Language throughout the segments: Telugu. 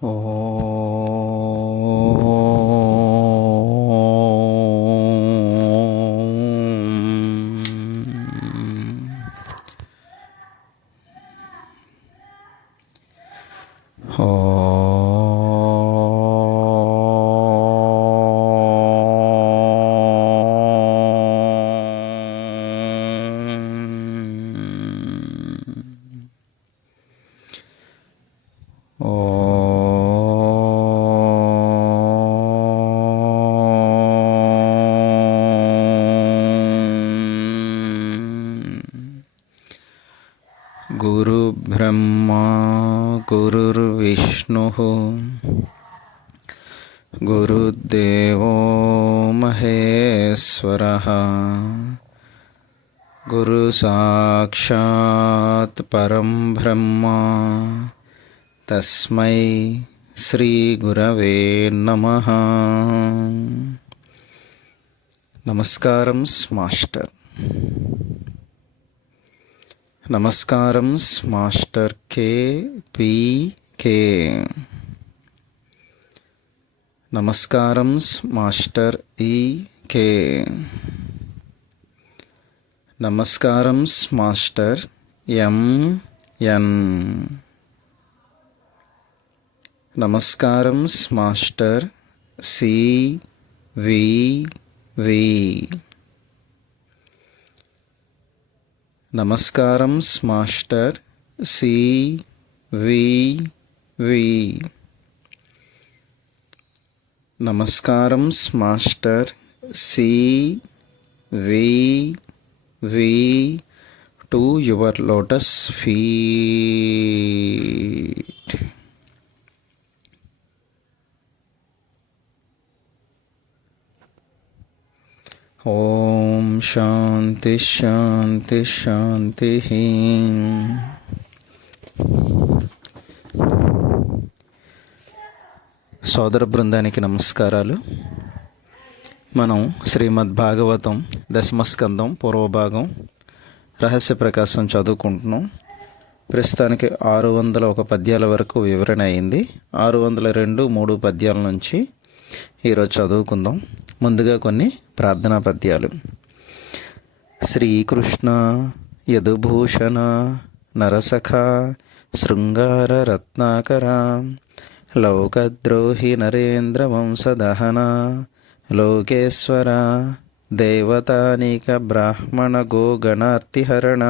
గురు బ్రహ్మ గురుర్విష్ణు గురుదేవో మహేశ్వరః గురు సాక్షాత్ పరం బ్రహ్మ తస్మై శ్రీ గురవే నమః. నమస్కారం మాస్టర్. నమస్కారం మాస్టర్ కేపీకే. నమస్కారం మాస్టర్ ఈకే. నమస్కారం మాస్టర్ ఎంఎన్. నమస్కారం మాస్టర్ సివివి. నమస్కారం మాస్టర్ సివివి. నమస్కారం master C V V to your lotus feet. ఓం శాంతి శాంతి శాంతి. సోదర బృందానికి నమస్కారాలు. మనం శ్రీమద్ భాగవతం దశమస్కందం పూర్వభాగం రహస్య ప్రకాశం చదువుకుంటున్నాం. ప్రస్తుతానికి 601 పద్యాల వరకు వివరణ అయింది. 602 3 పద్యాల నుంచి ఈరోజు చదువుకుందాం. ముందుగా కొన్ని ప్రార్థనా పద్యాలు. శ్రీకృష్ణ యదుభూషణ నరసఖ శృంగార రత్నాకర లోకద్రోహి నరేంద్ర వంశదహన లోకేశ్వర దేవతానిక బ్రాహ్మణ గోగణార్తిహరణ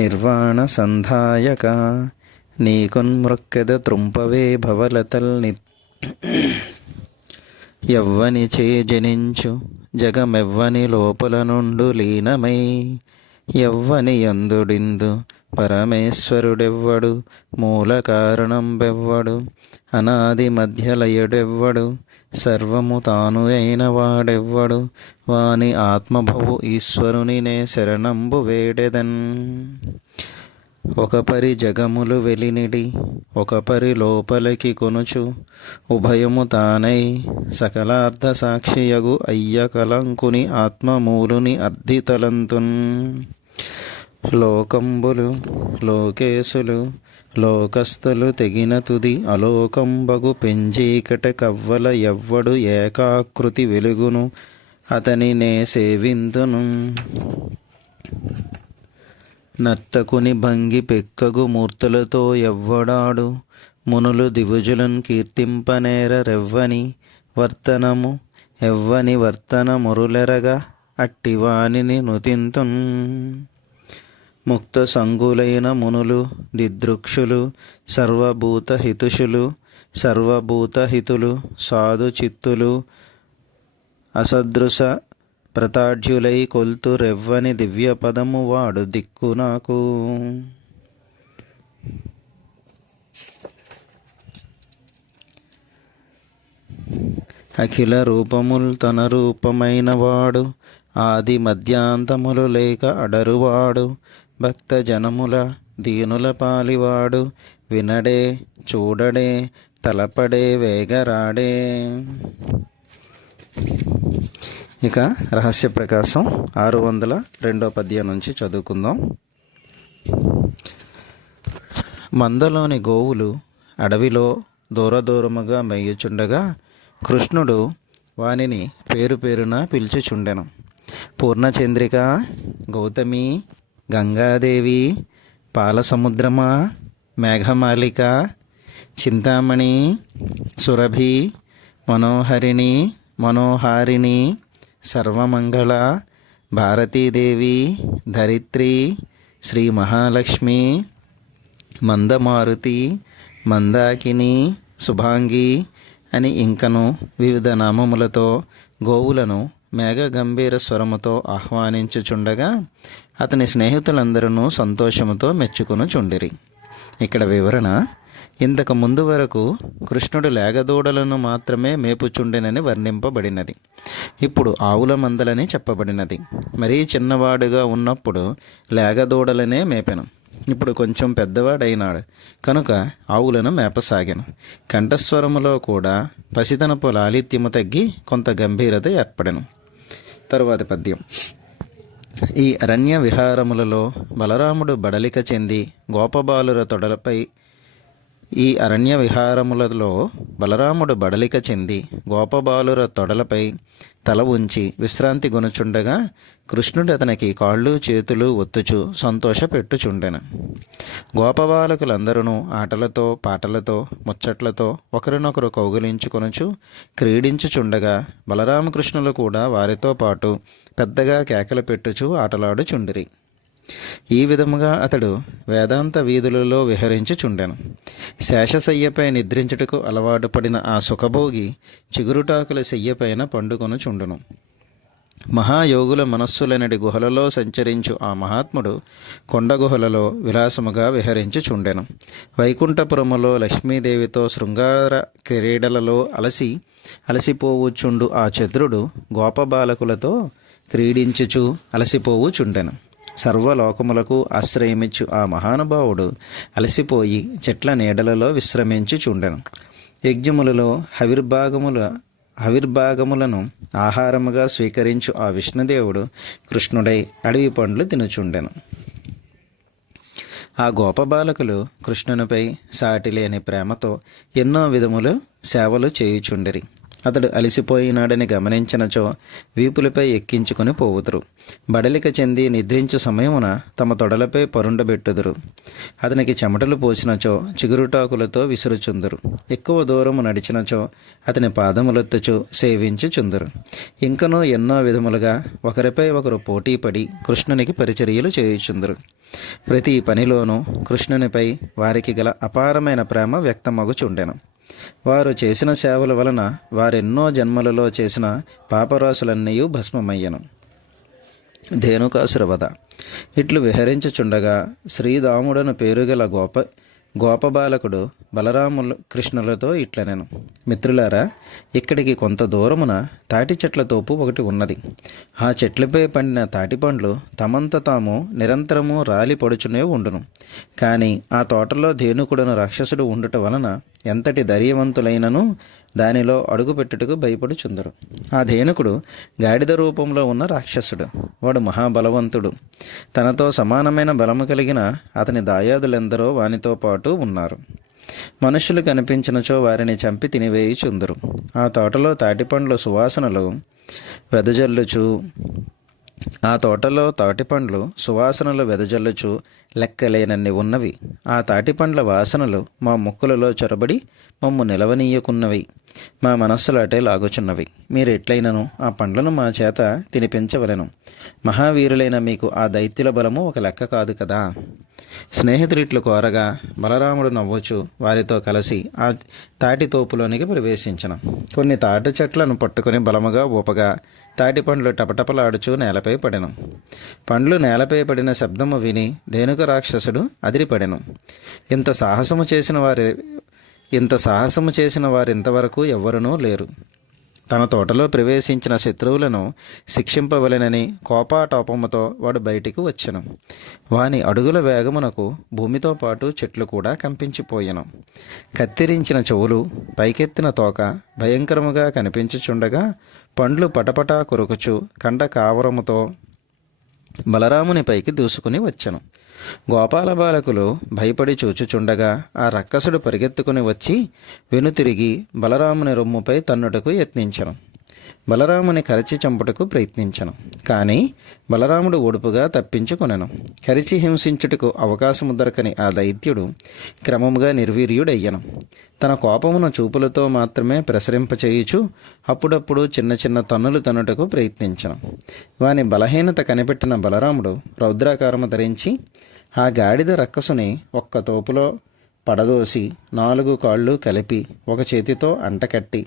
నిర్వాణ సంధాయక నీకున్మృక్కెద త్రుంపవే భవలతల్ ఎవ్వని చే జనించు జగమెవ్వని లోపల నుండు లీనమై ఎవ్వని యందుడిందు పరమేశ్వరుడెవ్వడు మూల కారణం బెవ్వడు అనాది మధ్యలయుడెవ్వడు సర్వము తాను అయిన వాడెవ్వడు వాని ఆత్మభవు ఈశ్వరుని నే శరణంబు వేడెదన్. ఒక పరి జగములు వెలినిడి ఒక పరి లోపలికి కొనుచు ఉభయము తానై సకలార్థ సాక్షియగు అయ్య కలంకుని ఆత్మమూలుని అర్ధితలంతున్. లోకంబులు లోకేశులు లోకస్థులు తెగిన తుది అలోకంబగు పెంజీకట కవ్వల ఎవ్వడు ఏకాకృతి వెలుగును అతని నే సేవింతును. నర్తకుని భంగి పెక్కగు మూర్తులతో ఎవ్వడాడు మునులు దివుజులను కీర్తింపనేర రెవ్వని వర్తనము ఎవ్వని వర్తన మురులెరగా అట్టివానిని నుతింతున్. ముక్త సంగులైన మునులు దిదృక్షులు సర్వభూతహితులు సాధు చిత్తులు అసదృశ ప్రతాఢ్యులై కొల్తు రెవ్వని దివ్య పదము వాడు దిక్కు నాకు. అఖిల రూపముల్ తన రూపమైన వాడు ఆది మధ్యాంతములు లేక అడరువాడు భక్త జనముల దీనుల పాలివాడు వినడే చూడడే తలపడే వేగరాడే. ఇక రహస్య ప్రకాశం 602 పద్యం నుంచి చదువుకుందాం. మందలోని గోవులు అడవిలో దూరదూరముగా మెయ్యుచుండగా కృష్ణుడు వానిని పేరు పేరున పిలుచుచుండెను. పూర్ణచంద్రిక, గౌతమి, గంగాదేవి, పాలసముద్రమా, మేఘమాలిక, చింతామణి, సురభి, మనోహరిణి, మనోహారిణి, సర్వమంగళ, భారతీదేవి, ధరిత్రి, శ్రీ మహాలక్ష్మి, మందమారుతి, మందాకిని, శుభాంగి అని ఇంకను వివిధ నామములతో గోవులను మేఘ గంభీర స్వరముతో ఆహ్వానించుచుండగా అతని స్నేహితులందరూ సంతోషముతో మెచ్చుకొనుచుండిరి. ఇక్కడ వివరణ: ఇంతకు ముందు వరకు కృష్ణుడు లేగదూడలను మాత్రమే మేపుచుండెనని వర్ణింపబడినది. ఇప్పుడు ఆవుల మందలని చెప్పబడినది. మరీ చిన్నవాడుగా ఉన్నప్పుడు లేగదూడలనే మేపెను. ఇప్పుడు కొంచెం పెద్దవాడైనాడు కనుక ఆవులను మేపసాగాను. కంఠస్వరములో కూడా పసితనపు లాలిత్యము తగ్గి కొంత గంభీరత ఏర్పడెను. తరువాతి పద్యం. ఈ అరణ్య విహారములలో బలరాముడు బడలిక చెంది గోపబాలుర తొడలపై ఈ అరణ్య విహారములలో బలరాముడు బడలిక చెంది గోపబాలుర తొడలపై తల ఉంచి విశ్రాంతి గొనుచుండగా కృష్ణుడు అతనికి కాళ్ళు చేతులు ఒత్తుచు సంతోషపెట్టుచుండెను. గోపబాలకులందరూ ఆటలతో పాటలతో ముచ్చట్లతో ఒకరినొకరు కౌగిలించుకొనుచు క్రీడించుచుండగా బలరామకృష్ణులు కూడా వారితో పాటు పెద్దగా కేకలు పెట్టుచు ఆటలాడుచుండిరి. ఈ విధముగా అతడు వేదాంత వీధులలో విహరించుచుండెను. శేషశయ్యపై నిద్రించుటకు అలవాటు పడిన ఆ సుఖభోగి చిగురుటాకుల శయ్యపైన పండుకొనుచుండును. మహాయోగుల మనస్సులనడి గుహలలో సంచరించు ఆ మహాత్ముడు కొండ గుహలలో విలాసముగా విహరించుచుండెను. వైకుంఠపురములో లక్ష్మీదేవితో శృంగార క్రీడలలో అలసిపోవుచుండు ఆ చతురుడు గోపబాలకులతో క్రీడించుచు అలసిపోవుచుండెను. సర్వలోకములకు ఆశ్రయమిచ్చు ఆ మహానుభావుడు అలసిపోయి చెట్ల నీడలలో విశ్రమించుచుండెను. యజ్ఞములలో హవిర్భాగములను ఆహారముగా స్వీకరించు ఆ విష్ణుదేవుడు కృష్ణుడై అడవి పండ్లు తినుచుండెను. ఆ గోపబాలకులు కృష్ణునిపై సాటిలేని ప్రేమతో ఎన్నో విధములు సేవలు చేయుచుండిరి. అతడు అలసిపోయినాడని గమనించినచో వీపులపై ఎక్కించుకొని పోవుదురు. బడలిక చెంది నిద్రించు సమయమున తమ తొడలపై పరుండబెట్టుదురు. అతనికి చెమటలు పోసినచో చిగురుటాకులతో విసురుచుందురు. ఎక్కువ దూరము నడిచినచో అతని పాదములెత్తుచు సేవించుచుందురు. ఇంకనూ ఎన్నో విధములుగా ఒకరిపై ఒకరు పోటీపడి కృష్ణునికి పరిచర్యలు చేయుచుందురు. ప్రతి పనిలోనూ కృష్ణునిపై వారికి గల అపారమైన ప్రేమ వ్యక్తమగుచుండెను. వారు చేసిన సేవల వలన వారెన్నో జన్మలలో చేసిన పాపరాశులన్నీ భస్మమయ్యను. ధేనుకాసుర వధ. ఇట్లు విహరించుచుండగా శ్రీదాముడను పేరుగల గోపబాలకుడు బలరాములు కృష్ణులతో ఇట్లనెను: మిత్రులారా, ఇక్కడికి కొంత దూరమున తాటి చెట్ల తోపు ఒకటి ఉన్నది. ఆ చెట్లపై పండిన తాటి పండ్లు తమంత తాము నిరంతరము రాలి పడుచునే ఉండును. కానీ ఆ తోటలో ధేనుకుడను రాక్షసుడు ఉండుట వలన ఎంతటి ధైర్యవంతులైనను దానిలో అడుగుపెట్టుటకు భయపడుచుందరు. ఆ ధేనుకుడు గాడిద రూపంలో ఉన్న రాక్షసుడు. వాడు మహాబలవంతుడు. తనతో సమానమైన బలము కలిగిన అతని దాయాదులెందరో వానితో పాటు ఉన్నారు. మనుషులు కనిపించినచో వారిని చంపి తినివేయుచుందరు. ఆ తోటలో తాటిపండ్ల సువాసనలు వెదజల్లుచు లెక్కలేనన్ని ఉన్నవి. ఆ తాటిపండ్ల వాసనలు మా ముక్కులలో చొరబడి మమ్ము నిలవనీయకున్నవి. మా మనస్సులు అటే లాగుచున్నవి. మీరెట్లయినను ఆ పండ్లను మా చేత తినిపించవలెను. మహావీరులైన మీకు ఆ దైత్యుల బలము ఒక లెక్క కాదు కదా. స్నేహితులిట్లు కోరగా బలరాముడు నవ్వుచు వారితో కలిసి ఆ తాటి తోపులోనికి ప్రవేశించను. కొన్ని తాటి చెట్లను పట్టుకుని బలముగా ఊపగా తాటి పండ్లు టపటపలాడుచు నేలపై పడెను. పండ్లు నేలపై పడిన శబ్దము విని ధేనుక రాక్షసుడు అదిరిపడెను. ఇంత సాహసము చేసిన వారింతవరకు ఎవ్వరునూ లేరు. తన తోటలో ప్రవేశించిన శత్రువులను శిక్షింపవలెనని కోపాటోపముతో వాడు బయటికి వచ్చెను. వాని అడుగుల వేగమునకు భూమితో పాటు చెట్లు కూడా కంపించిపోయెను. కత్తిరించిన చెవులు, పైకెత్తిన తోక భయంకరముగా కనిపించుచుండగా పండ్లు పటపటా కొరుకుచు కండ కావరముతో బలరామునిపైకి దూసుకుని వచ్చెను. గోపాల బాలకులు భయపడి చూచుచుండగా ఆ రక్కసుడు పరిగెత్తుకుని వచ్చి వెనుతిరిగి బలరాముని రొమ్ముపై తన్నుటకు యత్నించెను. బలరాముని కరచి చంపుటకు ప్రయత్నించెను. కానీ బలరాముడు ఒడుపుగా తప్పించుకొనెను. కరిచి హింసించుటకు అవకాశము దొరకని ఆ దైత్యుడు క్రమముగా నిర్వీర్యుడయ్యను. తన కోపమును చూపులతో మాత్రమే ప్రసరింపచేయుచు అప్పుడప్పుడు చిన్న చిన్న తన్నులు తన్నుటకు ప్రయత్నించెను. వాని బలహీనత కనిపెట్టిన బలరాముడు రౌద్రాకారము ధరించి ఆ గాడిద రక్కసుని ఒక్క తోపులో పడదోసి 4 కాళ్ళు కలిపి ఒక చేతితో అంటకట్టి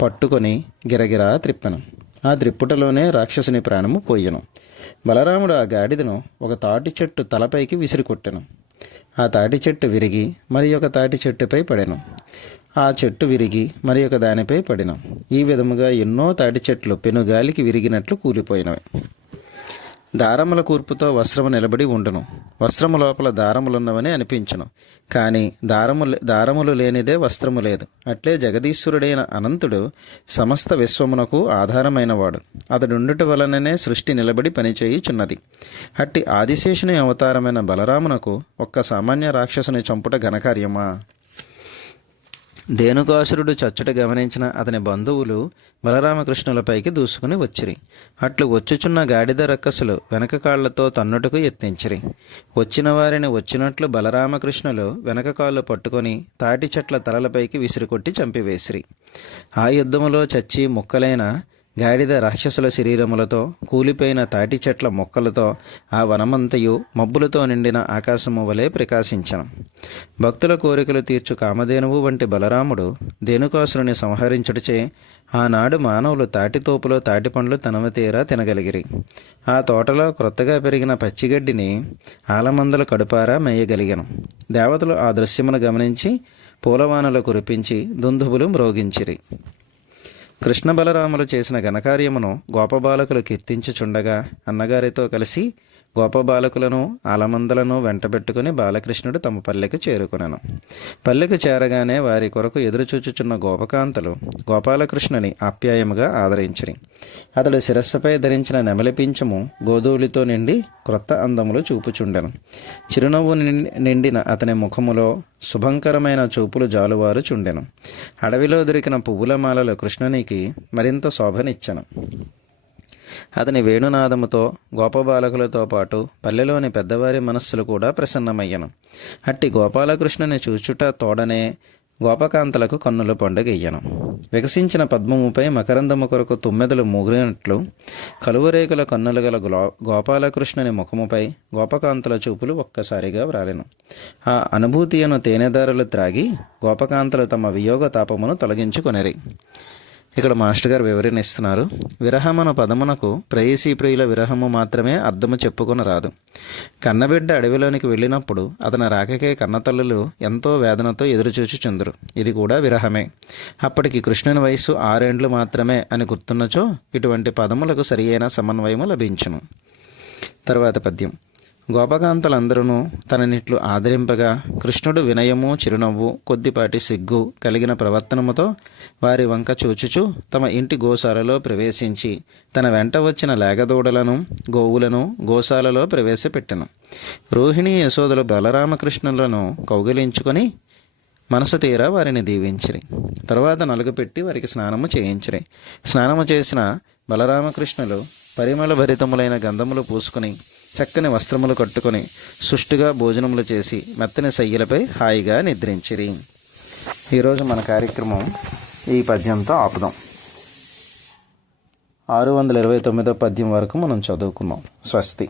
పట్టుకొని గిరగిరా త్రిప్పెను. ఆ త్రిప్పుటలోనే రాక్షసుని ప్రాణము పోయెను. బలరాముడు ఆ గాడిదను ఒక తాటి చెట్టు తలపైకి విసిరికొట్టెను. ఆ తాటి చెట్టు విరిగి మరి ఒక తాటి చెట్టుపై పడెను. ఆ చెట్టు విరిగి మరి ఒక దానిపై పడిన. ఈ విధముగా ఎన్నో తాటి చెట్లు పెనుగాలికి విరిగినట్లు కూలిపోయినవి. దారముల కూర్పుతో వస్త్రము నిలబడి ఉండును. వస్త్రము లోపల దారములున్నవని అనిపించును. కానీ దారములు లేనిదే వస్త్రము లేదు. అట్లే జగదీశ్వరుడైన అనంతుడు సమస్త విశ్వమునకు ఆధారమైనవాడు. అతడుండుట వలననే సృష్టి నిలబడి పనిచేయుచున్నది. అట్టి ఆదిశేషుని అవతారమైన బలరామునకు ఒక్క సామాన్య రాక్షసుని చంపుట ఘనకార్యమా? ధేనుకాసురుడు చచ్చుట గమనించిన అతని బంధువులు బలరామకృష్ణులపైకి దూసుకుని వచ్చిరి. అట్లు వచ్చుచున్న గాడిద రక్కసులు వెనక కాళ్లతో తన్నుటకు యత్నించిరి. వచ్చిన వారిని వచ్చినట్లు బలరామకృష్ణులు వెనక కాళ్ళు పట్టుకొని తాటి చెట్ల తలలపైకి విసిరికొట్టి చంపివేసిరి. ఆ యుద్ధములో చచ్చి ముక్కలైన గాడిద రాక్షసుల శరీరములతో కూలిపోయిన తాటి చెట్ల మొక్కలతో ఆ వనమంతయు మబ్బులతో నిండిన ఆకాశము వలె ప్రకాశించను. భక్తుల కోరికలు తీర్చు కామధేనువు వంటి బలరాముడు ధేనుకాసురుని సంహరించుటచే ఆనాడు మానవులు తాటితోపులో తాటి పండ్లు తనవతీరా తినగలిగిరి. ఆ తోటలో క్రొత్తగా పెరిగిన పచ్చిగడ్డిని ఆలమందలు కడుపారా మేయగలిగాను. దేవతలు ఆ దృశ్యమును గమనించి పూలవానలు కురిపించి దుందుబులు మ్రోగించిరి. కృష్ణ బలరాములు చేసిన ఘనకార్యమును గోపబాలకులు కీర్తించుచుండగా అన్నగారితో కలిసి గోపబాలకులను ఆలమందలను వెంటబెట్టుకుని బాలకృష్ణుడు తమ పల్లెకు చేరుకునెను. పల్లెకు చేరగానే వారి కొరకు ఎదురుచూచుచున్న గోపకాంతలు గోపాలకృష్ణుని ఆప్యాయముగా ఆదరించిరి. అతడు శిరస్సుపై ధరించిన నెమలి పింఛము గోధూళితో నిండి క్రొత్త అందములు చూపుచుండెను. చిరునవ్వు నిండిన అతని ముఖములో శుభంకరమైన చూపులు జాలువారుచుండెను. అడవిలో దొరికిన పువ్వుల మాలలు కృష్ణునికి మరింత శోభనిచ్చెను. అతని వేణునాదముతో గోపబాలకులతో పాటు పల్లెలోని పెద్దవారి మనస్సులు కూడా ప్రసన్నమయ్యను. అట్టి గోపాలకృష్ణుని చూచుట తోడనే గోపకాంతలకు కన్నుల పండుగయ్యను. వికసించిన పద్మముపై మకరందము కొరకు తుమ్మెదలు మూగినట్లు కలువరేకుల కన్నులు గల గోపాలకృష్ణుని ముఖముపై గోపకాంతుల చూపులు ఒక్కసారిగా వ్రాలెను. ఆ అనుభూతియను తేనెదారులు త్రాగి గోపకాంతలు తమ వియోగ తాపమును తొలగించుకొనిరి. ఇక్కడ మాస్టర్ గారు వివరణ ఇస్తున్నారు. విరహమన పదమునకు ప్రేయసీ ప్రియుల విరహము మాత్రమే అర్థము చెప్పుకొని రాదు. కన్నబిడ్డ అడవిలోనికి వెళ్ళినప్పుడు అతని రాకకే కన్నతల్లులు ఎంతో వేదనతో ఎదురుచూచుచుందురు. ఇది కూడా విరహమే. అప్పటికి కృష్ణుని వయస్సు 6 ఏండ్లు మాత్రమే అని గుర్తున్నచో ఇటువంటి పదములకు సరియైన సమన్వయము లభించును. తరువాత పద్యం. గోపకాంతలందరూ తననిట్లు ఆదరింపగా కృష్ణుడు వినయము చిరునవ్వు కొద్దిపాటి సిగ్గు కలిగిన ప్రవర్తనముతో వారి వంక చూచుచు తమ ఇంటి గోశాలలో ప్రవేశించి తన వెంట వచ్చిన లేగదూడలను గోవులను గోశాలలో ప్రవేశపెట్టెను. రోహిణి యశోదలు బలరామకృష్ణులను కౌగిలించుకొని మనసు తీరా వారిని దీవించిరి. తరువాత నలుగుపెట్టి వారికి స్నానము చేయించిరి. స్నానము చేసిన బలరామకృష్ణులు పరిమళ భరితములైన గంధములు పూసుకుని చక్కని వస్త్రములు కట్టుకొని సుష్టుగా భోజనములు చేసి మెత్తని శయ్యలపై హాయిగా నిద్రించిరి. ఈరోజు మన కార్యక్రమం ఈ పద్యంతో ఆపుదాం. 629వ పద్యం వరకు మనం చదువుకున్నాం. స్వస్తి.